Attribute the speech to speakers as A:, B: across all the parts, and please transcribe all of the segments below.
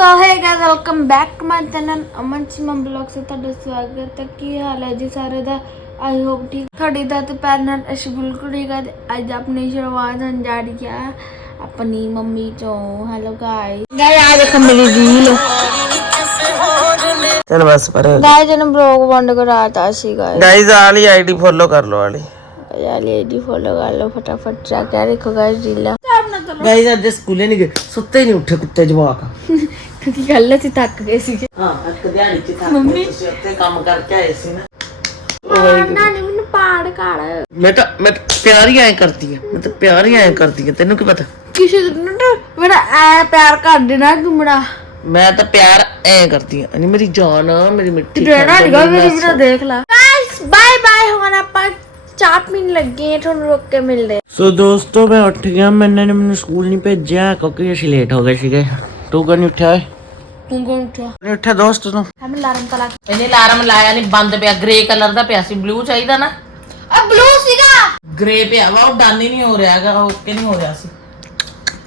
A: So hey guys welcome back to my channel Aman Cheema blog ਸੇ ਤੁਹਾਡਾ ਸਵਾਗਤ ਹੈ। ਕੀ ਹਾਲ ਹੈ ਜੀ ਸਾਰੇ ਦਾ? ਆਈ ਹੋਪ ਠੀਕ ਤੁਹਾਡੀ ਦਾ ਤੇ ਪੈਰ ਨਾਲ ਅਸੀਂ ਬਿਲਕੁਲ ਠੀਕ ਹੈ ਤੇ ਅੱਜ ਆਪਣੀ ਸ਼ੁਰੂਆਤ ਹੋਣ ਜਾ ਰਹੀ ਹੈ। ਆਪਣੀ ਮੰਮੀ ਤੋਂ ਹੈਲੋ ਗਾਇਸ ਗਾਇਸ ਆ ਦੇਖੋ ਮੇਰੀ ਰੀਲ
B: ਚਲ ਬਸ ਪਰ
A: ਗਾਇਸ ਜਨ ਬਲੌਗ ਬੰਦ ਕਰਾਤਾ ਸੀ ਗਾਇਸ
B: ਗਾਈਜ਼ ਆਲੀ ਆਈਡੀ ਫੋਲੋ ਕਰ ਲਓ ਆਲੀ
A: ਯਾਲੀ ਆਈਡੀ ਫੋਲੋ ਕਰ ਲਓ ਫਟਾਫਟ ਜਾ ਕੇ ਦੇਖੋ ਗਾਇਸ ਰੀਲਾ
B: ਗਾਈਜ਼ ਅੱਜ ਸਕੂਲੇ ਨਹੀਂ ਗਏ। ਸੁੱਤੇ ਨਹੀਂ ਉੱਠੇ ਕੁੱਤੇ ਜਵਾਕ।
A: ਕਿਉਂਕਿ ਕੱਲ ਅਸੀਂ ਥੱਕ ਗਏ ਸੀ
B: ਹਾਂ ਅੱਜ ਦਿਹਾੜੀ ਚ ਥੱਕ
A: ਮੰਮੀ।
B: ਤੁਸੀਂ ਉੱਤੇ ਕੰਮ ਕਰਕੇ ਆਏ ਸੀ ਨਾ।
A: ਨਾਨੀ ਮੈਨੂੰ ਪਾੜ ਕਾੜ
B: ਮੈਂ ਤਾਂ ਮੈਂ ਤਾਂ ਪਿਆਰ ਹੀ ਐ ਕਰਦੀ ਆ ਮੈਂ ਤਾਂ ਪਿਆਰ ਹੀ ਐ ਕਰਦੀ ਆ ਤੈਨੂੰ ਕੀ ਪਤਾ?
A: ਕਿਸੇ ਦਿਨ ਨਾ ਮੇਰਾ ਐ ਪਿਆਰ ਕਰ ਦੇਣਾ ਬੜਾ
B: ਮੈਂ ਤਾਂ ਪਿਆਰ ਐ ਕਰਦੀ ਆ ਨਹੀਂ ਮੇਰੀ ਜਾਨ ਆ ਮੇਰੀ ਮਿੱਠੀ
A: ਦੇਣਾ
B: ਖਾਣ
A: ਨਿਗਾ ਮੇਰੀ। ਵੀਡੀਓ ਦੇਖ ਲੈ। ਗਾਇਸ ਬਾਏ ਬਾਏ ਹੁਣ ਆਪਾਂ ਚਾਹ ਪੀਣ ਲੱਗੇ ਹਾਂ ਤੁਹਾਨੂੰ ਰੁਕ ਕੇ ਮਿਲਦੇ ਹਾਂ।
B: ਸੋ ਦੋਸਤੋ ਮੈਂ ਉੱਠ ਗਿਆ ਮੈਨੇ ਨੇ ਮੈਨੂੰ ਸਕੂਲ ਨਹੀਂ ਭੇਜਿਆ ਕਿਉਂਕਿ ਅਸੀਂ ਲੇਟ ਹੋ ਗਏ ਸੀਗੇ। ਤੂੰ ਕਿਉਂ ਨਹੀਂ ਉੱਠਿਆ ਓਏ
A: ਤੂੰ ਕੌਣ ਉੱਠਿਆ
B: ਨਹੀਂ ਉੱਠਿਆ ਦੋਸਤ ਤੂੰ
A: ਹਮ ਲਾਰਮ ਤਲਾ
C: ਇਹਨੇ ਅਲਾਰਮ ਲਾਇਆ ਨਹੀਂ ਬੰਦ ਪਿਆ ਗ੍ਰੇ ਕਲਰ ਦਾ ਪਿਆ ਸੀ ਬਲੂ ਚਾਹੀਦਾ ਨਾ
A: ਆ ਬਲੂ ਸੀਗਾ
C: ਗ੍ਰੇ ਪਿਆ ਵਾ ਉਹ ਡਨ ਹੀ ਨਹੀਂ ਹੋ ਰਿਹਾਗਾ ਓਕੇ ਨਹੀਂ ਹੋ ਰਿਹਾ ਸੀ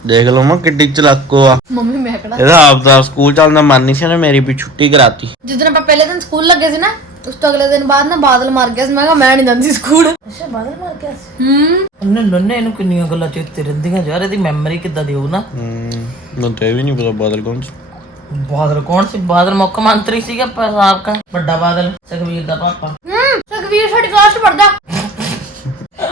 B: ਦੇਖ ਲਓ ਮੈਂ ਕਿੱਡੀ ਚਲਾਕੋ ਆ
A: ਮੰਮੀ ਮੈਂ ਕਿਹੜਾ
B: ਇਹਦਾ ਆਪ ਦਾ ਸਕੂਲ ਚੱਲਦਾ ਮਨ ਨਹੀਂ ਸੀ ਨਾ ਮੇਰੀ ਵੀ ਛੁੱਟੀ ਕਰਾਤੀ
A: ਜਿੱਦਣ ਆਪਾਂ ਪਹਿਲੇ ਦਿਨ ਸਕੂਲ ਲੱਗੇ ਸੀ ਨਾ ਉਸ ਤੋਂ ਅਗਲੇ ਦਿਨ ਬਾਅਦ ਨਾ ਬਾਦਲ ਮਾਰ ਗਿਆ ਸੀ ਮੈਂ ਕਿਹਾ ਮੈਂ ਨਹੀਂ ਜਾਂਦੀ ਸਕੂਲ
C: ਅੱਛਾ ਬਾਦਲ ਮਾਰ ਗਿਆ ਸੀ
A: ਹੂੰ
C: ਉਹਨੇ ਨੰਨੇ ਇਹਨੂੰ ਕਿੰਨੀਆਂ ਗੱਲਾਂ ਚੇਤੇ ਰਹਿੰਦੀਆਂ ਯਾਰ ਇਹਦੀ ਮੈਮਰੀ ਕਿੱਦਾਂ ਦੀ ਹੋਊ ਨਾ
B: ਹੂੰ ਮੈਨੂੰ ਤਾਂ ਵੀ ਨਹੀਂ ਪਤਾ ਬਾਦਲ ਕੌਣ ਸੀ।
C: ਬਾਦਲ ਕੌਣ ਸੀ? ਬਾਦਲ ਮੁੱਖ ਮੰਤਰੀ ਸੀਗਾ ਪ- ਸਾਬਕਾ ਵੱਡਾ ਬਾਦਲ ਸੁਖਵੀਰ ਦਾ ਪਾਪਾ।
A: ਹੂੰ ਸੁਖਵੀਰ ਸਾਡੀ ਕਲਾਸ ਚ ਪੜਦਾ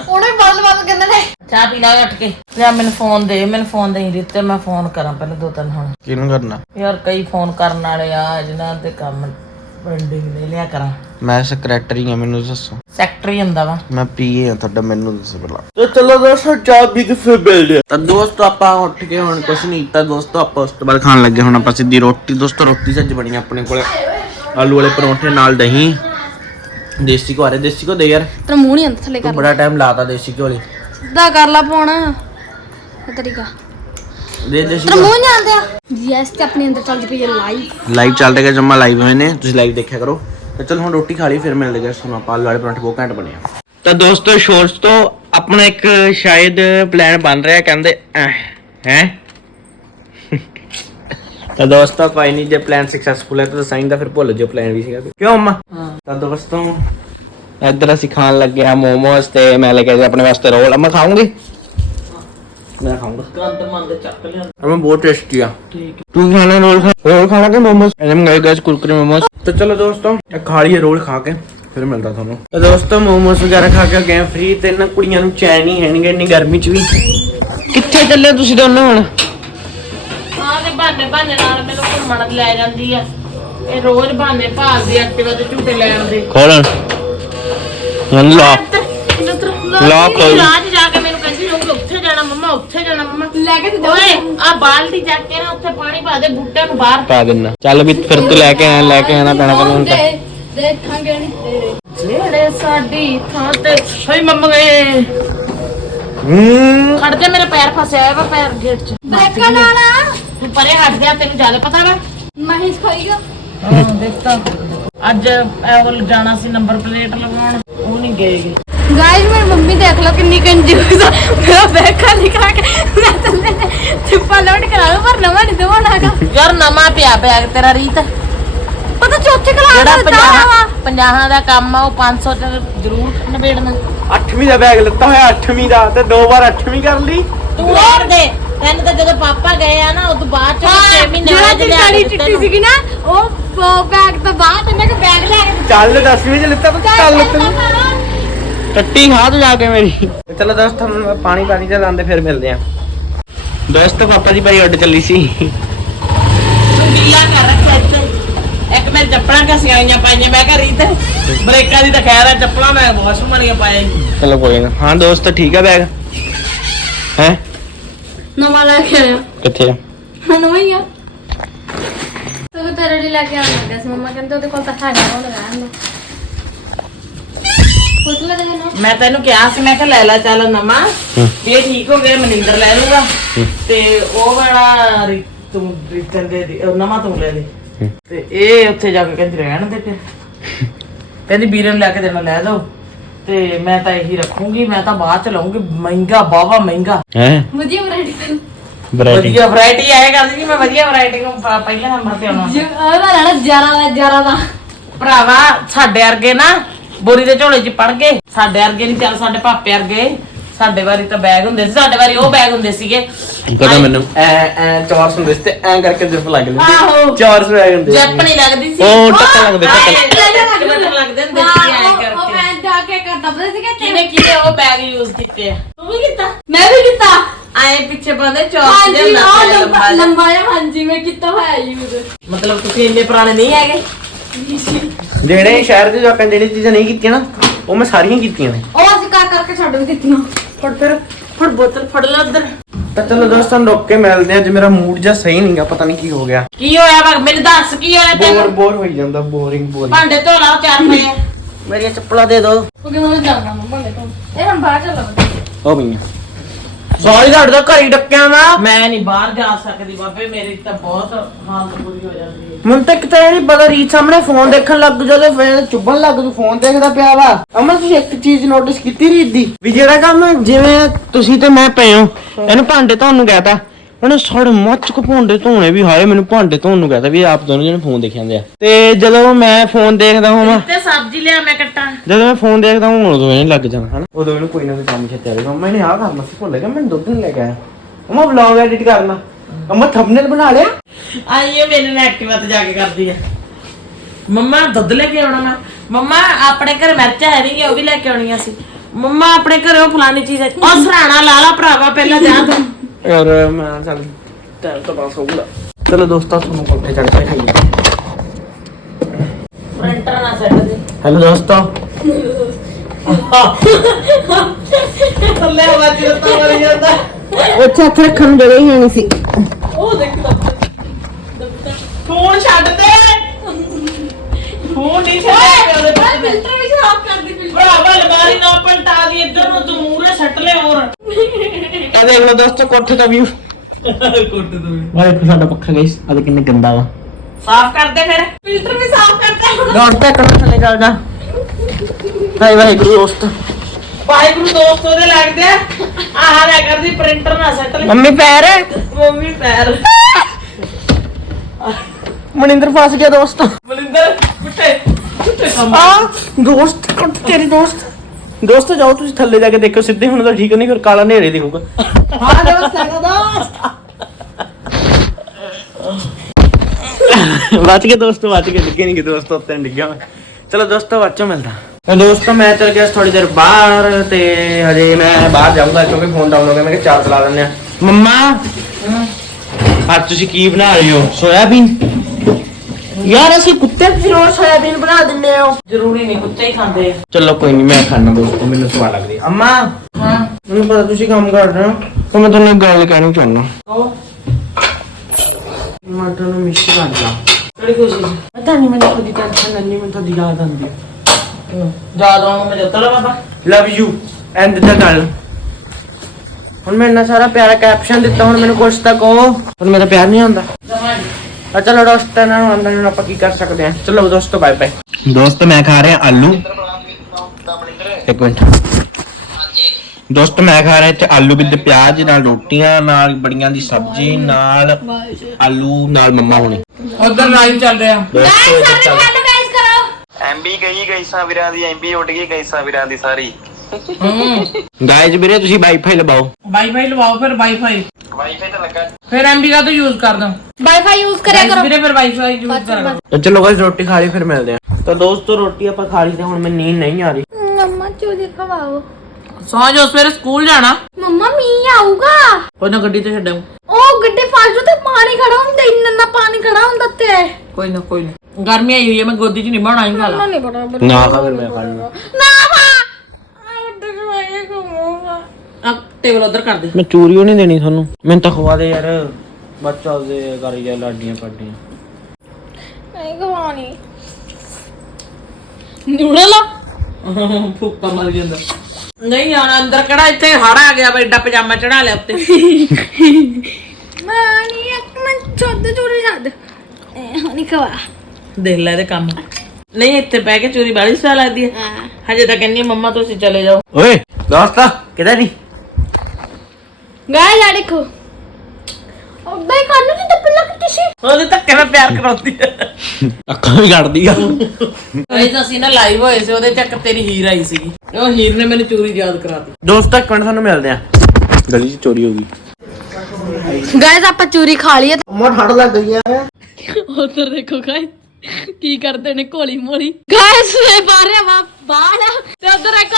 A: ਉਹਨੇ ਬਾਦਲ ਬਾਦਲ ਕਹਿੰਦੇ ਨੇ।
C: ਚਾਹ ਪੀ ਲਾ ਉੱਠ ਕੇ। ਲੈ ਮੈਨੂੰ ਫੋਨ ਦੇ ਮੈਨੂੰ ਫੋਨ ਦੇ ਦਿੱਤੇ ਮੈਂ ਫੋਨ ਕਰਾਂ ਪਹਿਲਾਂ ਦੋ ਤਿੰਨ ਹੁਣ।
B: ਕਿਹਨੂੰ ਕਰਨਾ?
C: ਯਾਰ ਕਈ ਫੋਨ ਕਰਨ ਵਾਲੇ ਆ ਜਿਨ੍ਹਾਂ ਦੇ ਕੰਮ ਪੈਂਡਿੰਗ ਨੇ ਲਿਆ ਕਰਾਂ।
B: ਮੈਂ ਸੈਕਟਰੀ ਆ ਮੈਨੂੰ ਦੱਸੋ।
C: ਸੈਕਟਰੀ ਹੁੰਦਾ ਵਾ।
B: ਮੈਂ ਪੀਏ ਆ ਤੁਹਾਡਾ ਮੈਨੂੰ ਦੱਸੋ ਪਹਿਲਾਂ। ਤੇ ਚਲੋ ਦੋਸਤੋ ਚਾਹ ਪੀ ਕੇ ਫਿਰ ਮਿਲਦੇ ਤਾਂ ਦੋਸਤੋ ਆਪਾਂ ਉੱਠ ਕੇ ਹੁਣ ਕੁਛ ਨਹੀਂ ਕੀਤਾ। ਦੋਸਤੋ ਆਪਾਂ ਉਸ ਤੋਂ ਬਾਅਦ ਖਾਣ ਲੱਗੇ। ਹੁਣ ਆਪਾਂ ਸਿੱਧੀ ਰੋਟੀ। ਦੋਸਤੋ ਰੋਟੀ ਸੱਜ ਬਣੀ ਆਪਣੇ ਕੋਲੇ। ਆਲੂ ਵਾਲੇ ਪਰੌਂਠੇ ਨਾਲ ਦਹੀਂ। ਦੇਸੀ ਘੋ ਆ ਰਿਹਾ ਦੇਸੀ ਘੋ ਦੇ ਯਾਰ।
A: ਤੇਰਾ ਮੂੰਹ ਨਹੀਂ ਅੰਦਰ ਥੱਲੇ
B: ਤੂੰ ਬੜਾ ਟਾਈਮ ਲਾਤਾ ਦੇਸੀ ਘੋ ਲਈ
A: ਸਿੱਧਾ ਕਰ ਲਾ ਪਾਉਣਾ ਇਹ ਤਰੀਕਾ
B: ਦੇ ਦੇਸੀ
A: ਤੇਰਾ ਮੂੰਹ ਨਹੀਂ ਆਂਦਾ ਯੈਸ ਤੇ ਆਪਣੇ ਅੰਦਰ ਚੱਲਦੀ ਪਈ ਹੈ ਲਾਈਵ
B: ਲਾਈਵ ਚੱਲ ਰਿਹਾ ਜਮਾ ਲਾਈਵ ਹੋਏ ਨੇ। ਤੁਸੀਂ ਲਾਈਵ ਦੇਖਿਆ ਕਰੋ। ਤੇ ਚਲ ਹੁਣ ਰੋਟੀ ਖਾ ਲਈ ਫਿਰ ਮਿਲਦੇ ਗਏ ਸਾਨੂੰ ਆਪਾਂ। ਆਲੂ ਵਾਲੇ ਪਰੌਂਠੇ ਬਹੁਤ ਘੈਂਟ ਬਣੇ ਆ। ਤਾਂ ਦੋਸਤੋ ਸ਼ੋਰਟਸ ਤੋਂ ਆਪਣਾ ਇੱਕ ਸ਼ਾਇਦ ਪਲਾਨ ਬਣ ਰਿਹਾ ਕਹਿੰਦੇ ਹੈ? ਤਾਂ ਦੋਸਤੋ ਕੋਈ ਨਹੀਂ ਜੇ ਪਲਾਨ ਸਕਸੈਸਫੁਲ ਹੈ ਤਾਂ ਦੱਸਾਂਗੇ ਤਾਂ ਫਿਰ ਭੁੱਲ ਜਿਓ ਪਲਾਨ ਵੀ ਸੀਗਾ ਕਿਉਂ ਅੰਮਾ? ਤਾਂ ਦੋਸਤੋ ਇੱਧਰ ਅਸੀਂ ਖਾਣ ਲੱਗੇ ਆ ਮੋਮੋਸ ਤੇ ਮੈਂ ਲੈ ਕੇ ਆਪਣੇ ਵਾਸਤੇ ਰੋਲ। ਅੰਮਾ ਖਾਉਂਗੇ ਮੈਂ ਖਾਊਂਗਾ।
C: ਗੰਦ ਮੰਦ ਚੱਕ ਲਿਆ
B: ਅਮਾ ਬਹੁਤ ਟੇਸਟੀ ਆ।
C: ਠੀਕ
B: ਤੂੰ ਖਾਣਾ ਰੋਲ ਖਾ ਰੋਲ ਖਾਣਾ ਕਿ ਮੋਮੋਸ। ਐਵੇਂ ਮੰਗਾਏ ਗਾਇਸ ਕੁਰਕਰੇ ਮੋਮੋਸ। ਤਾਂ ਚਲੋ ਦੋਸਤੋ ਇਹ ਖਾ ਲਈਏ ਰੋਲ ਖਾ ਕੇ ਫਿਰ ਮਿਲਦਾ ਤੁਹਾਨੂੰ। ਤਾਂ ਦੋਸਤੋ ਮੋਮੋਸ ਵਗੈਰਾ ਖਾ ਕੇ ਗਏ ਫ੍ਰੀ ਤੇ ਇਹਨਾਂ ਕੁੜੀਆਂ ਨੂੰ ਚੈਨ ਨਹੀਂ ਹੈਣਗੇ ਇੰਨੀ ਗਰਮੀ 'ਚ ਵੀ। ਕਿੱਥੇ ਚੱਲੇ ਤੁਸੀਂ ਦੋਨੋਂ ਹੁਣ?
C: ਹਾਂ ਤੇ ਬਹਾਨੇ ਬਹਾਨੇ ਨਾਲ ਮੈਨੂੰ ਘੁੰਮਣ ਲੈ ਜਾਂਦੀ ਆ। ਇਹ ਰੋਜ਼ ਬਹਾਨੇ ਭਾਲਦੀ ਐਕਟਿਵਾ ਤੇ ਝੂਟੇ ਲੈਣ ਦੇ।
B: ਖੋਲਣ ਲਾ। ਲਾ ਕੋਈ।
C: ਰਾਜ ਉੱਥੇ ਜਾਣਾ ਮੰਮਾ।
A: ਲੈ ਕੇ ਤੇ
C: ਓਏ ਆ ਬਾਲਟੀ ਚੱਕ ਕੇ ਨਾ ਉੱਥੇ ਪਾਣੀ ਪਾ ਦੇ ਬੂਟੇ ਨੂੰ ਬਾਹਰ।
B: ਪਾ ਦੇਣਾ ਚੱਲ ਵੀ ਫਿਰ ਤੂੰ ਲੈ ਕੇ ਆਇਆ ਲੈ ਕੇ ਆਣਾ ਪੈਣਾ ਤੈਨੂੰ ਹੁਣ ਤਾਂ।
A: ਦੇਖਾਂਗੇ ਨਹੀਂ ਤੇਰੇ।
C: ਜਿਹੜੇ ਸਾਡੀ ਥਾਂ ਤੇ ਹੋਈ ਮੰਮਾ ਗਏ
B: ਹੂੰ।
C: ਖੜ ਜਾ ਮੇਰਾ ਪੈਰ ਫਸਿਆ ਵਾ ਪੈਰ ਗੇਟ 'ਚ।
A: ਬ੍ਰੇਕਾਂ ਨਾਲ।
C: ਤੂੰ ਪਰੇ ਹਟ ਜਾ ਤੈਨੂੰ ਜ਼ਿਆਦਾ ਪਤਾ ਵਾ।
A: ਮਹੀਸ਼ ਖਾਈਗਾ
C: ਹਾਂ ਦੇਖਤਾ ਅੱਜ ਇਹ ਵੱਲ ਜਾਣਾ ਸੀ ਨੰਬਰ ਪਲੇਟ ਲਗਾਉਣ ਉਹ ਨਹੀਂ ਗਏਗੇ
A: ਗਾਇਸ ਮੇਰੀ ਮੰਮੀ ਦੇਖ ਲਓ ਕਿੰਨੀ ਕੰਜੂਸ ਆ। ਮੇਰਾ ਬੈਗ ਖਾਲੀ ਕਰਾ ਕੇ ਮੈਂ ਥੱਲੇ ਚਿੱਪਾ ਲੋਡ ਕਰਾ ਲਓ ਪਰ ਨਵਾਂ ਨਹੀਂ ਦਵਾਣਾਗਾ
C: ਯਾਰ ਨਵਾਂ ਪਿਆ ਬੈਗ ਤੇਰਾ ਰੀਤ।
A: ਪਤਾ ਚੌਥੇ ਕਲਾਸ
C: ਜਿਹੜਾ
A: ਦਾ ਦਿੱਤਾ ਵਾ।
C: 50 50 ਦਾ ਕੰਮ ਆ ਉਹ 500 ਚ ਜ਼ਰੂਰ ਨਿਬੇੜਨਾ।
B: 8ਵੀਂ ਦਾ ਬੈਗ ਲੱਤਾ ਹੋਇਆ 8ਵੀਂ ਦਾ ਤੇ ਦੋ ਵਾਰ 8ਵੀਂ ਕਰ ਲਈ।
C: ਤੂੰ ਹੋਰ ਦੇ। ਤੈਨੂੰ ਤਾਂ ਜਦੋਂ ਪਾਪਾ ਗਏ ਆ ਨਾ ਉਦੋਂ ਬਾਅਦ ਚ 6 ਮਹੀਨੇ
A: ਜਿਹੜਾ
C: ਬਾਅਦ
A: ਤੇਰੀ
C: ਲਿਆ
A: ਸਾੜੀ
C: ਕੇ ਦਿੱਤੇ
A: ਚਿੱਟੀ
C: ਨੂੰ।
A: ਸੀਗੀ ਨਾ ਉਹ ਬੈਗ ਤੋਂ ਬਾਅਦ ਇਹਨੇ ਕਿ ਬੈਗ ਲੈ ਕੇ
B: ਚੱਲ 10ਵੀਂ ਚ ਲਿੱਤਾ ਤੂੰ ਚੱਲ ਤੈਨੂੰ
A: ਦਿੱਤਾ
B: ਟੱਟੀ ਖਾ ਤੂੰ ਜਾ ਕੇ ਮੇਰੀ। ਚਲੋ ਦੋਸਤ ਹੁਣ ਮੈਂ ਪਾਣੀ ਪਾਣੀ ਚ ਲਾਉਂਦੇ ਫਿਰ ਮਿਲਦੇ ਆ। ਦੋਸਤ ਪਾਪਾ ਦੀ ਭਾਈ ਉੱਡ ਚੱਲੀ ਸੀ।
C: ਗਿੱਲਾ ਕਰ ਰੱਖਿਆ ਇੱਥੇ। ਇੱਕ ਮੈਂ ਚੱਪਲਾਂ ਆਈਆਂ ਪਾਈਆਂ ਮੈਂ ਕਿਹਾ ਰੀਤ ਬ੍ਰੇਕਾਂ ਦੀ ਤਾਂ ਖੈਰ ਹੈ ਚੱਪਲਾਂ ਮੈਂ ਵਾਸ਼ਰੂਮ ਵਾਲੀਆਂ ਪਾਈਆਂ ਸੀ।
B: ਚਲੋ ਕੋਈ ਨਾ। ਹਾਂ ਦੋਸਤ ਠੀਕ ਆ ਬੈਗ ਹੈ?
A: ਨਵਾਂ ਲੈ ਕੇ ਆਇਆ।
B: ਕਿੱਥੇ ਆ?
A: ਨਵਾਂ ਹੀ ਆ। ਤੂੰ ਤੇਰੇ ਲਈ ਲੈ ਕੇ ਆਉਣ ਸੀ ਮੰਮਾ ਕਹਿੰਦੇ ਉਹਦੇ ਕੋਲ ਤਾਂ ਹੈ ਨਹੀਂ ਉਹ ਲਗਾ ਲੈ ਪੁੱਛ ਲੈ ਦੇ। ਨਾ
C: ਮੈਂ ਤੈਨੂੰ ਕਿਹਾ ਸੀ ਮੈਂ ਕਿਹਾ ਲੈ ਲੈ ਚੱਲ ਨਵਾਂ। ਵੀ ਇਹ ਠੀਕ ਹੋ ਗਿਆ ਮਨਿੰਦਰ ਲੈ ਲੂਗਾ। ਤੇ ਉਹ ਵਾਲਾ ਰੀ- ਤੂੰ ਰਿਟਨ ਦੇ ਦੇ ਉਹ ਨਵਾਂ ਤੂੰ ਲੈ ਦੇ। ਤੇ ਇਹ ਉੱਥੇ ਜਾ ਕੇ ਕਹਿੰਦੀ ਰਹਿਣ ਦੇ ਫਿਰ। ਕਹਿੰਦੀ ਵੀਰੇ ਨੂੰ ਲੈ ਕੇ ਦੇਣਾ ਲੈ ਲਓ। ਤੇ ਮੈਂ ਤਾਂ ਇਹੀ ਰੱਖੂੰਗੀ ਮੈਂ ਤਾਂ ਬਾਅਦ ਚ ਲਵਾਂਗੀ ਮਹਿੰਗਾ ਬਾਵਾ ਮਹਿੰਗਾ।
B: ਹੈ?
A: ਵਧੀਆ ਵੈਰਾਈਟੀ
B: ਵੈਰਾਈਟੀ
C: ਵਧੀਆ ਵੈਰਾਈਟੀ ਆਏ ਕਰਦੀ ਜੀ ਮੈਂ ਵਧੀਆ ਵੈਰਾਈਟੀ ਨੂੰ ਪ- ਪਹਿਲੇ ਨੰਬਰ ਤੇ ਆਉਣਾ।
A: ਉਹਦਾ ਰਹਿਣਾ 11 ਦਾ 11 ਦਾ।
C: ਭਰਾਵਾ ਸਾਡੇ ਵਰਗੇ ਨਾ ਬੋਰੀ ਦੇ ਝੋਲੇ 'ਚ ਪੜ ਗਏ। ਸਾਡੇ ਵਰਗੇ ਨਹੀਂ ਚੱਲ ਸਾਡੇ ਪਾਪੇ ਵਰਗੇ। ਸਾਡੇ ਵਾਰੀ ਤਾਂ ਬੈਗ ਹੁੰਦੇ ਸੀ ਸਾਡੇ ਵਾਰੀ ਉਹ ਬੈਗ ਹੁੰਦੇ ਸੀਗੇ।
B: ਪਤਾ ਮੈਨੂੰ? ਐ ਐ ਚੌਰਸ ਹੁੰਦੇ ਸੀ ਤੇ ਐ ਕਰਕੇ ਜਿਪ ਲੱਗ ਜਾਂਦੇ
C: ਆਹੋ।
B: ਚੌਰਸ ਬੈਗ ਹੁੰਦੇ
C: ਜੱਪ ਨਹੀਂ ਲੱਗਦੀ ਸੀ।
B: ਉਹ ਟੱਕਰ ਲੱਗਦੇ ਟੱਕਰ।
C: ਟੱਕਰ ਲੱਗਦੇ ਹੁੰਦੇ ਸੀ ਐਂ
A: ਉਹ
C: ਕਰਕੇ।
A: ਮੈਂ ਜਾ ਕੇ ਕਰਦਾ ਪਤਾ ਸੀ ਕਿ
C: ਕਿਨੇ ਕਿਨੇ ਉਹ ਬੈਗ ਯੂਜ਼ ਕੀਤੇ ਆ? ਤੂੰ ਵੀ ਕੀਤਾ?
A: ਮੈਂ ਵੀ ਕੀਤਾ।
C: ਆਏ ਪਿੱਛੇ ਬੰਦੇ ਚੌਕ
A: ਹਾਂਜੀ
C: ਦੇ
A: ਉਹ ਲੰਬਾ ਲੰਬਾ ਜਿਹਾ। ਹਾਂਜੀ ਮੈਂ ਕੀਤਾ ਹੋਇਆ ਯੂਜ਼
C: ਮਤਲਬ ਤੁਸੀਂ ਇੰਨੇ ਪੁਰਾਣੇ ਨਹੀਂ ਹੈਗੇ?
B: ਜਿਹੜੇ ਸ਼ਹਿਰ ਦੇ ਨੇ ਜਿਹੜੀ ਚੀਜ਼ਾਂ ਨਹੀਂ ਕੀਤੀਆਂ ਨਾ ਉਹ ਮੈਂ ਸਾਰੀਆਂ ਕੀਤੀਆਂ ਨੇ।
A: ਉਹ ਅਸੀਂ ਕਰ ਕਰਕੇ ਛੱਡ ਵੀ ਦਿੱਤੀਆਂ।
C: ਫੜ ਫਿਰ ਫੜ ਬੋਤਲ ਫੜ ਲੈ ਉਧਰ।
B: ਤਾਂ ਚਲੋ ਦੋਸਤਾਂ ਰੁੱਕ ਕੇ ਮਿਲਦੇ ਆ ਜੇ ਮੇਰਾ ਮੂਡ ਜਾਂ ਸਹੀ ਨਹੀਂਗਾ ਪਤਾ ਨਹੀਂ ਕੀ ਹੋ ਗਿਆ।
C: ਕੀ ਹੋਇਆ ਵਾ? ਮੈਨੂੰ ਦੱਸ ਕੀ ਹੋਇਆ
B: ਬੋਰ
C: ਤੈਨੂੰ?
B: ਬੋਰ ਹੋਈ ਜਾਂਦਾ ਬੋਰਿੰਗ ਬੋਰਿੰਗ
C: ਭਾਂਡੇ ਧੋ ਲਾ ਚਾਰ ਪਏ ਆ।
B: ਮੇਰੀਆਂ ਚੱਪਲਾਂ ਦੇ ਦਿਓ
A: ਉਹ ਕਿਉਂ ਮੈਂ ਜਾਣਾ ਮੰਮਾ ਲੈ ਤੋਂ ਇਹ ਹੁਣ ਬਾਹਰ ਚੱਲ।
B: ਉਹ ਪਈਆਂ ਸੌਰੀ ਤੁਹਾਡੇ ਦਾ ਘਰ ਹੀ ਡੱਕਿਆ ਵਾ।
C: ਮੈਂ ਨਹੀਂ ਬਾਹਰ ਜਾ ਸਕਦੀ ਬਾਬੇ ਮੇਰੀ ਤਾਂ ਬਹੁਤ ਹਾਲਤ ਬੁਰੀ ਹੋ ਜਾਂਦੀ ਹੈ।
B: ਮੈਨੂੰ ਤਾਂ ਕਿਤੇ ਨਹੀਂ ਪਤਾ ਰੀਤ ਸਾਹਮਣੇ ਫੋਨ ਦੇਖਣ ਲੱਗ ਜਦੋਂ ਫੇਰ ਚੁੱਭਣ ਲੱਗ ਜੂ ਫੋਨ ਦੇਖਦਾ ਪਿਆ ਵਾ। ਅਮਨ ਤੁਸੀਂ ਇੱਕ ਚੀਜ਼ ਨੋਟਿਸ ਕੀਤੀ ਰੀਤ ਦੀ? ਵੀ ਜਿਹੜਾ ਕੰਮ ਜਿਵੇਂ ਤੁਸੀਂ ਤੇ ਮੈਂ ਪਏ ਹੋ ਇਹਨੂੰ ਭਾਂਡੇ ਧੋਣ ਨੂੰ ਕਹਤਾ। ਉਹਨੇ ਸੜ ਮੱਚ ਕੋ ਭਾਂਡੇ ਧੋਣੇ ਵੀ ਹਾਏ ਮੈਨੂੰ ਭਾਂਡੇ ਧੋਣ ਨੂੰ ਕਹਤਾ ਵੀ ਆਪ ਦੋਨੋਂ ਜਣੇ ਫੋਨ ਦੇਖੀ ਜਾਂਦੇ ਆ। ਤੇ ਜਦੋਂ ਮੈਂ ਫੋਨ ਦੇਖਦਾ ਹਾਂ
C: ਤੇ ਸਬਜ਼ੀ ਲਿਆ ਮੈਂ ਕੱਟਾਂ।
B: ਜਦੋਂ ਮੈਂ ਫੋਨ ਦੇਖਦਾ ਹਾਂ ਉਦੋਂ ਇਹਨੇ ਲੱਗ ਜਾਣਾ ਹਨਾ। ਉਦੋਂ ਇਹਨੂੰ ਕੋਈ ਨਾ ਕੋਈ ਕੰਮ ਛੱਡਿਆ ਰਿਹਾ ਮੰਮਾ ਨੇ ਆਹ ਕਰਨਾ ਸੀ ਭੁੱਲ ਗਿਆ ਮੈਨੂੰ ਦੁੱਧ ਨਹੀਂ ਲੈ ਕੇ ਆਇਆ। ਮੰਮਾ ਵਲੌਗ ਐਡਿਟ ਕਰਨਾ। ਮੰਮਾ ਥੰਬਨੇਲ ਬਣਾ ਲਿਆ।
C: ਆਈ ਇਹ ਮੇਰੇ ਨਾਲ ਐਕਟਿਵਾ ਤੇ ਜਾ ਕੇ ਕਰਦੀ ਆ। ਮੰਮਾ ਦੁੱਧ ਲੈ ਕੇ ਆਉਣਾ ਮੈਂ ਮੰਮਾ ਆਪਣੇ ਘਰ ਮਿਰਚ ਹੈ ਨਹੀਂ ਉਹ ਵੀ ਲੈ ਕੇ ਆਉਣੀਆਂ ਸੀ। ਮੰਮਾ ਆਪਣੇ ਘਰੇ ਫਲਾਨੀ ਚੀਜ਼ ਹੈ। ਉਹ ਸਰਾਣਾ ਲਾ ਲਾ ਭਰਾਵਾ ਪਹਿਲਾਂ ਜਾ ਤੂੰ
B: ਯਾਰ ਮੈਂ ਚੱਲ ਟਾਈਮ ਤਾਂ ਪਾਸ ਹੋਊਗਾ ਚਲੋ ਦੋਸਤਾਂ ਤੁਹਾਨੂੰ ਕੋਠੇ ਚੜ ਕੇ ਖਾਈਏ
C: ਪ੍ਰਿੰਟਰ ਨਾ ਸੈੱਟ ਦੇ।
B: ਹੈਲੋ ਦੋਸਤੋ।
C: ਥੱਲੇ ਵਾਜੀ ਤਾਂ ਮਰ ਜਾਂਦਾ।
B: ਉੱਥੇ ਹੱਥ ਰੱਖਣ ਨੂੰ ਜਗ੍ਹਾ ਹੀ ਹੈ ਨਹੀਂ ਸੀ।
C: ਉਹ ਦੇਖ ਫੋਨ ਛੱਡ ਦੇ। ਫੋਨ ਨਹੀਂ ਉਹਦੇ
A: ਮੈਂ ਫਿਲਟਰ ਵੀ ਖਰਾਬ ਕਰਦੀ ਫਿਲਟਰ।
C: ਭਰਾਵਾ ਲਮਾਰੀ ਨਾ ਪਲਟਾ ਦੀ ਇੱਧਰ ਨੂੰ ਤੂੰ ਮੂਰੇ ਸੱਟ ਲੈ ਹੋਰ।
B: ਆ ਦੇਖ ਲਓ ਦੋਸਤੋ ਕੋਠੇ ਦਾ ਵਿਊ
C: ਕੁੱਟ ਦੂੰ
B: ਵਾਹ ਇੱਕ ਸਾਡਾ ਪੱਖਾ ਗਾਇਸ ਆ ਦੇਖ ਕਿੰਨੇ ਗੰਦਾ ਵਾ।
C: ਸਾਫ਼ ਕਰ ਦੇ ਫਿਰ।
A: ਫਿਲਟਰ ਵੀ ਸਾਫ਼ ਕਰਤਾ
B: ਗੌਰ ਤੇ ਕਰੋ ਥੱਲੇ ਚੱਲ ਜਾ। ਹਾਏ ਵਾਹਿਗੁਰੂ ਦੋਸਤ।
C: ਵਾਹਿਗੁਰੂ ਦੋਸਤ ਉਹਦੇ ਲੱਗਦੇ ਆ। ਆਹ ਲੈ ਕਰਦੀ ਪ੍ਰਿੰਟਰ ਨਾ ਸੱਟ ਲੈ।
B: ਮੰਮੀ ਪੈਰ?
C: ਮੰਮੀ ਪੈਰ।
B: ਮਨਿੰਦਰ ਫਸ ਗਿਆ ਦੋਸਤ।
C: ਬਲਿੰਦਰ ਕੁੱਟੇ ਕੁੱਟੇ ਕੰਮ।
B: ਆ ਦੋਸਤ ਕੁੱਟ ਤੇਰੀ ਦੋਸਤ? ਦੋਸਤ ਜਾਓ ਤੁਸੀਂ ਥੱਲੇ ਜਾ ਕੇ ਦੇਖੋ ਸਿੱਧੇ ਹੁਣ ਤਾਂ ਠੀਕ ਨਹੀਂ ਫਿਰ ਕਾਲਾ ਨੇਰੇ ਦਿਖੂਗਾ। ਹਾਂ ਦੋਸਤ ਹੈਗਾ ਦੋਸਤ। ਬਚ ਗਏ ਦੋਸਤੋ ਬਚ ਗਏ ਡਿੱਗੇ ਨਹੀਂ ਕਿ ਦੋਸਤੋ ਉੱਤੇ ਡਿੱਗਿਆ ਮੈਂ। ਚਲੋ ਦੋਸਤੋ ਬਾਅਦ ਮਮਿਲਦਾ ਤਾਂ ਦੋਸਤੋ ਮੈਂ ਚੱਲ ਗਿਆ ਥੋੜੀ ਦੇਰ ਬਾਹਰ ਤੇ ਹਜੇ ਮੈਂ ਬਾਹਰ ਜਾਊਂਗਾ ਕਿਉਂਕਿ ਫੋਨ ਡਾਊਨ ਹੋ ਗਿਆ ਮੈਂ ਕਿਹਾ ਚਾਰਜ ਲਾ ਦਿੰਦੇ ਆ ਮੰਮਾ ਅੱਜ ਤੁਸੀਂ ਕੀ ਬਣਾ ਰਹੇ ਹੋ? ਸੋਇਆਬੀਨ? ਯਾਰ ਅਸੀਂ ਕੁੱਤੇ ਦੀ ਰੋਜ਼ ਸੋਇਆਬੀਨ ਬਣਾ ਦਿੰਦੇ ਹੋ।
C: ਜ਼ਰੂਰੀ ਨਹੀਂ ਕੁੱਤੇ ਹੀ ਖਾਂਦੇ ਆ।
B: ਚਲੋ ਕੋਈ ਨਹੀਂ ਮੈਂ ਖਾਣਾ ਦੋਸਤੋ ਮੈਨੂੰ ਸਵਾਦ ਲੱਗਦੀ ਹੈ ਅੰਮਾ
C: ਹਾਂ।
B: ਮੈਨੂੰ ਪਤਾ ਤੁਸੀਂ ਕੰਮ ਕਰ ਰਹੇ ਹੋ। ਤਾਂ ਮੈਂ ਤੁਹਾਨੂੰ ਇੱਕ ਗੱਲ ਕਹਿਣੀ ਚਾਹੁੰਦਾ।
C: ਉਹ
B: ਮਟਰ ਨੂੰ ਮਿਕਸ ਕਰ ਲਾ
C: ਕਿਹੜੀ ਖੁਸ਼ੀ ਸੀ?
B: ਪਤਾ ਨਹੀਂ ਮੈਨੂੰ ਕਦੀ ਟੈਨਸ਼ਨ ਨਹੀਂ ਮੈਨੂੰ ਤੁਹਾਡੀ ਯਾਦ ਆਉਂਦੀ।
C: ਯਾਦ ਆਉਣ ਮੈਂ ਜੱਤਲਾ ਬਾਬਾ
B: ਲਵ ਯੂ ਐਂਡ ਦਾ ਗੱਲ। ਹੁਣ ਮੈਂ ਇੰਨਾ ਸਾਰਾ ਪਿਆਰਾ ਕੈਪਸ਼ਨ ਦਿੱਤਾ ਹੁਣ ਮੈਨੂੰ ਕੁਛ ਤਾਂ ਕਹੋ। ਹੁਣ ਮੇਰਾ ਪਿਆਰ ਨਹੀਂ ਆਉਂਦਾ।
C: ਜਮਾਨੀ
B: ਆ ਚਲੋ ਦੋਸਤਾਂ ਨਾਲ ਹੁਣ ਮੈਨੂੰ ਆਪਾਂ ਕੀ ਕਰ ਸਕਦੇ ਹਾਂ। ਚਲੋ ਦੋਸਤੋ ਬਾਏ ਬਾਏ ਦੋਸਤ ਮੈਂ ਖਾ ਰਿਹਾ ਆਲੂ। ਇੱਕ ਮਿੰਟ। ਦੋਸਤ ਮੈਂ ਖਾ ਰਿਹਾ ਇੱਥੇ ਆਲੂ ਵਿੱਚ ਪਿਆਜ਼ ਨਾਲ ਰੋਟੀਆਂ ਨਾਲ ਬੜੀਆਂ ਦੀ ਸਬਜ਼ੀ ਨਾਲ ਆਲੂ ਨਾਲ ਮੰਮਾ ਹੁਣੀ।
C: ਉਧਰ ਲਾਈਵ ਚੱਲ ਰਿਹਾ।
B: ਦੋਸਤੋ ਇੱਧਰ ਚੱਲ।
A: ਹੈਲੋ ਗਾਇਸ ਕਰੋ।
D: ਐਮਬੀ ਗਈ ਗਈਸਾਂ ਵੀਰਾਂ ਦੀ ਐਮਬੀ ਉੱਡ ਗਈ ਗਈਸਾਂ ਵੀਰਾਂ ਦੀ ਸਾਰੀ।
C: ਹੂੰ।
B: ਗਾਇਜ਼ ਵੀਰੇ ਤੁਸੀਂ ਵਾਈਫਾਈ ਲਵਾਓ।
C: ਵਾਈਫਾਈ ਲਵਾਓ ਫਿਰ ਵਾਈਫਾਈ
D: ਵਾਈਫਾਈ ਤਾਂ ਲੱਗਾ
C: ਫਿਰ ਐਮਬੀ ਕਾ ਤੋਂ ਯੂਜ਼ ਕਰ ਦੋ।
A: ਵਾਈਫਾਈ ਯੂਜ਼ ਕਰਿਆ ਕਰੋ।
C: ਵੀਰੇ ਫਿਰ ਵਾਈਫਾਈ ਯੂਜ਼ ਕਰ
B: ਤਾਂ ਚਲੋ ਗਾਇਜ਼ ਰੋਟੀ ਖਾ ਲਈ ਫਿਰ ਮਿਲਦੇ ਆ ਤਾਂ ਦੋਸਤੋ ਰੋਟੀ ਆਪਾਂ ਖਾ ਲਈ ਤੇ ਹੁਣ ਮੈਂ ਨੀਂਦ ਨਹੀਂ ਆ ਰਹੀ।
A: ਮੰਮਾ ਚੂਦੀ ਖਵਾਓ।
C: ਸੌਂ ਜੋ ਸਵੇਰੇ ਸਕੂਲ ਜਾਣਾ।
A: ਮੰਮਾ ਮੀਂਹ ਆਊਗਾ।
C: ਕੋਈ ਨਾ ਗੱਡੀ ਤੇ ਛੱਡਾਂ।
A: ਉਹ ਗੱਡੇ ਫਾਲਤੂ ਤੇ ਪਾਣੀ ਖੜਾ ਹੁੰਦਾ ਇੰਨਾ ਨਾ ਪਾਣੀ ਖੜਾ ਹੁੰਦਾ ਤੇ
C: ਕੋਈ ਨਾ ਕੋਈ ਨਾ। ਗਰਮੀ ਆਈ ਹੋਈ ਹੈ ਮੈਂ ਗੋਦੀ 'ਚ ਨਹੀਂ ਬਣਾ ਹੀ ਖਾ ਲਾ।
A: ਨਹੀਂ ਬਰਾਬਰ
B: ਨਾ ਖਾ ਫਿਰ ਮੈਂ ਖਾ ਲੂੰਗਾ
A: ਨਾ ਵਾ ਆਏ ਤੇ ਮੈਂ ਖਵਾਉਂਗਾ
C: ਆ ਟੇਬਲ ਉਧਰ ਕਰ ਦੇ।
B: ਮੈਂ ਚੂਰੀਓ ਨਹੀਂ ਦੇਣੀ ਤੁਹਾਨੂੰ। ਮੈਨੂੰ ਤਾਂ ਖਵਾ ਦੇ ਯਾਰ। ਬੱਚਾ ਦੇ ਕਰ ਜਾ ਲਾਡੀਆਂ ਪਾਡੀਆਂ।
A: ਨਹੀਂ ਖਵਾਣੀ ਨੂਡਲ
C: ਫੁੱਕਾ ਮਰ ਜਾਂਦਾ। ਨਹੀਂ ਆਣਾ ਅੰਦਰ ਕਿਹੜਾ ਇੱਥੇ ਹੜ ਆ ਗਿਆ ਬਈ ਏਡਾ ਪਜਾਮਾ ਚੜਾ ਲਿਆ ਉੱਤੇ।
A: ਮੈਂ ਨਹੀਂ ਇੱਕ ਮਿੰਟ ਛੱਡ ਚੂਰੀ ਛੱਡ। ਇਹ ਹਣੀ ਖਵਾ।
C: ਦੇਖ ਲੈ ਇਹਦੇ ਕੰਮ। ਨਹੀਂ ਇੱਥੇ ਬਹਿ ਕੇ ਚੋਰੀ ਬਾਲੀ ਸਵਾਦ ਲੱਗਦੀ ਹੈ।
A: ਹਾਂ।
C: ਹਜੇ ਤਾਂ ਕਹਿੰਦੀ ਮੰਮਾ ਤੁਸੀਂ ਚਲੇ ਜਾਓ।
B: ਓਏ ਦੋਸਤਾ ਕਿਧਰ ਨਹੀਂ
A: ਗਾਇਸ ਆ ਦੇਖੋ। ਬਈ ਕਾਨੂੰ ਕਿ ਟੱਪ ਲੱਗਦੀ ਸੀ।
C: ਉਹਦੇ ਧੱਕੇ ਨਾਲ ਪਿਆਰ ਕਰਾਉਂਦੀ ਹੈ
B: ਅੱਖਾਂ ਵੀ ਕੱਢਦੀ ਆ।
C: ਅਜੇ ਤਾਂ ਅਸੀਂ ਨਾ ਲਾਈਵ ਹੋਏ ਸੀ ਉਹਦੇ ਚੱਕ ਤੇਰੀ ਹੀਰ ਆਈ ਸੀਗੀ। ਉਹ ਹੀਰ ਨੇ ਮੈਨੂੰ ਚੋਰੀ ਯਾਦ ਕਰਾਤੀ।
B: ਦੋਸਤੋ ਇੱਕ ਮਿੰਟ ਤੁਹਾਨੂੰ ਮਿਲਦੇ ਆ। ਗਲੀ 'ਚ ਚੋਰੀ ਹੋ ਗਈ।
A: ਗਾਇਸ ਆਪਾਂ ਚੂਰੀ ਖਾ ਲਈ
B: ਅੰਮਾ ਠੰਡ ਲੱਗ ਗਈ ਆ
A: ਉਧਰ ਦੇਖੋ ਗਾਇਸ ਕੀ ਕਰਦੇ ਨੇ ਕੋਲੀ ਮੋਲੀ। ਗਾਇਸ ਮੈਂ ਬਾਹਰ ਵਾ ਬਾਹਰ ਤੇ ਉਧਰ ਇੱਕ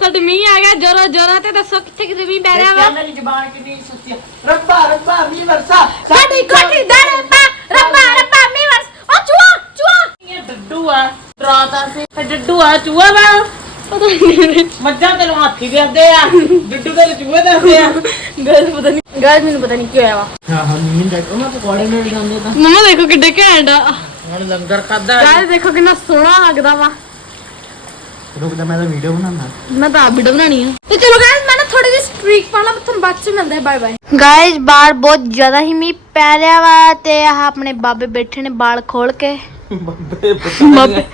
A: ਸਾਡੀ ਮੀਂਹ ਆ ਗਿਆ ਜੋਰਾ ਜੋਰਾ ਤੇ ਦੱਸੋ ਕਿੱਥੇ ਕਿਤੇ ਮੀਂਹ ਪੈ ਰਿਹਾ ਵਾ?
C: ਮੇਰੀ ਜ਼ਬਾਨ ਕਿੰਨੀ ਸੁੱਤੀ ਆ। ਰੱਬਾ ਰੱਬਾ ਮੀਂਹ ਵਰਸਾ।
A: ਸਾਡੀ ਕੋਠੀ ਦਾ ਰੱਬਾ ਰੱਬਾ ਰੱਬਾ। ਮੀਂਹ ਵਰਸ। ਉਹ ਚੂਆ ਚੂਆ
C: ਇਹ ਡੱਡੂ ਆ ਡਰਾਤਾ ਸੀ। ਇਹ ਡੱਡੂ ਆ ਚੂਹਾ ਵਾ।
A: ਪਤਾ ਨਹੀਂ
C: ਮੱਝਾਂ ਤੈਨੂੰ ਹਾਥੀ ਦੇਦੇ ਆ। ਡੱਡੂ ਤੈਨੂੰ ਚੂਹੇ ਦੇਦੇ ਆ।
A: ਗਾਇਸ ਪਤਾ ਨਹੀਂ ਗਾਇਸ ਮੈਨੂੰ ਪਤਾ ਨਹੀਂ ਕੀ ਹੋਇਆ ਵਾ।
C: ਹਾਂ ਹਾਂ ਮੀਂਹ ਦੇ ਉਹਨਾਂ ਪਕੌੜੇ ਮਿਲ ਜਾਂਦੇ ਤਾਂ।
A: ਮਮਾ ਦੇਖੋ ਕਿੱਡੇ ਘੈਂਟ ਆ।
C: ਹੁਣ ਲੰਗਰ ਖਾਦਾ
A: ਗਾਇਸ ਦੇਖੋ ਕਿੰਨਾ ਸੋਹਣਾ ਲੱਗਦਾ ਵਾ।
B: ਰੁਕ ਜਾ ਮੈਂ ਤਾਂ ਵੀਡੀਓ ਬਣਾਉਣਾ।
A: ਮੈਂ ਤਾਂ ਆਪ ਵੀਡੀਓ ਬਣਾਣੀ ਆ। ਤੇ ਚਲੋ ਗਾਇਸ ਮੈਂ ਨਾ ਥੋੜੀ ਜਿਹੀ ਸਟ੍ਰੀਕ ਪਾਣਾ ਤੁਹਾਨੂੰ ਬਾਅਦ ਚ ਮਿਲਦੇ ਬਾਏ ਬਾਏ ਗਾਇਸ ਬਾਹਰ ਬਹੁਤ ਜ਼ਿਆਦਾ ਹੀ ਮੀਂਹ ਪੈ ਰਿਹਾ ਵਾ ਤੇ ਆਹ ਆਪਣੇ ਬਾਬੇ ਬੈਠੇ ਨੇ ਬਾਲ ਖੋਲ ਕੇ। ਬਾਬੇ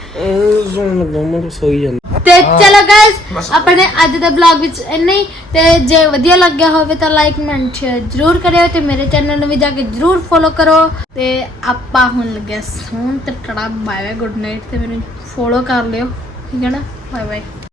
B: ਸੋਈ ਜਾਂਦਾ
A: ਤੇ ਚਲੋ ਗਾਇਸ ਆਪਣੇ ਅੱਜ ਦੇ ਬਲੌਗ ਵਿੱਚ ਇੰਨਾ ਹੀ। ਤੇ ਜੇ ਵਧੀਆ ਲੱਗਿਆ ਹੋਵੇ ਤਾਂ ਲਾਈਕ ਕਮੈਂਟ ਸ਼ੇਅਰ ਜਰੂਰ ਕਰਿਓ ਤੇ ਮੇਰੇ ਚੈਨਲ ਨੂੰ ਵੀ ਜਾ ਕੇ ਜਰੂਰ ਫੋਲੋ ਕਰੋ। ਤੇ ਆਪਾਂ ਹੁਣ ਲੱਗਿਆ ਸੌਣ ਤੇ ਟੜਾ ਬਾਏ ਗੁੱਡ ਨਾਈਟ ਤੇ ਮੈਨੂੰ ਫੋਲੋ ਕਰ ਲਿਓ। ਠੀਕ ਹੈ ਨਾ? Bye bye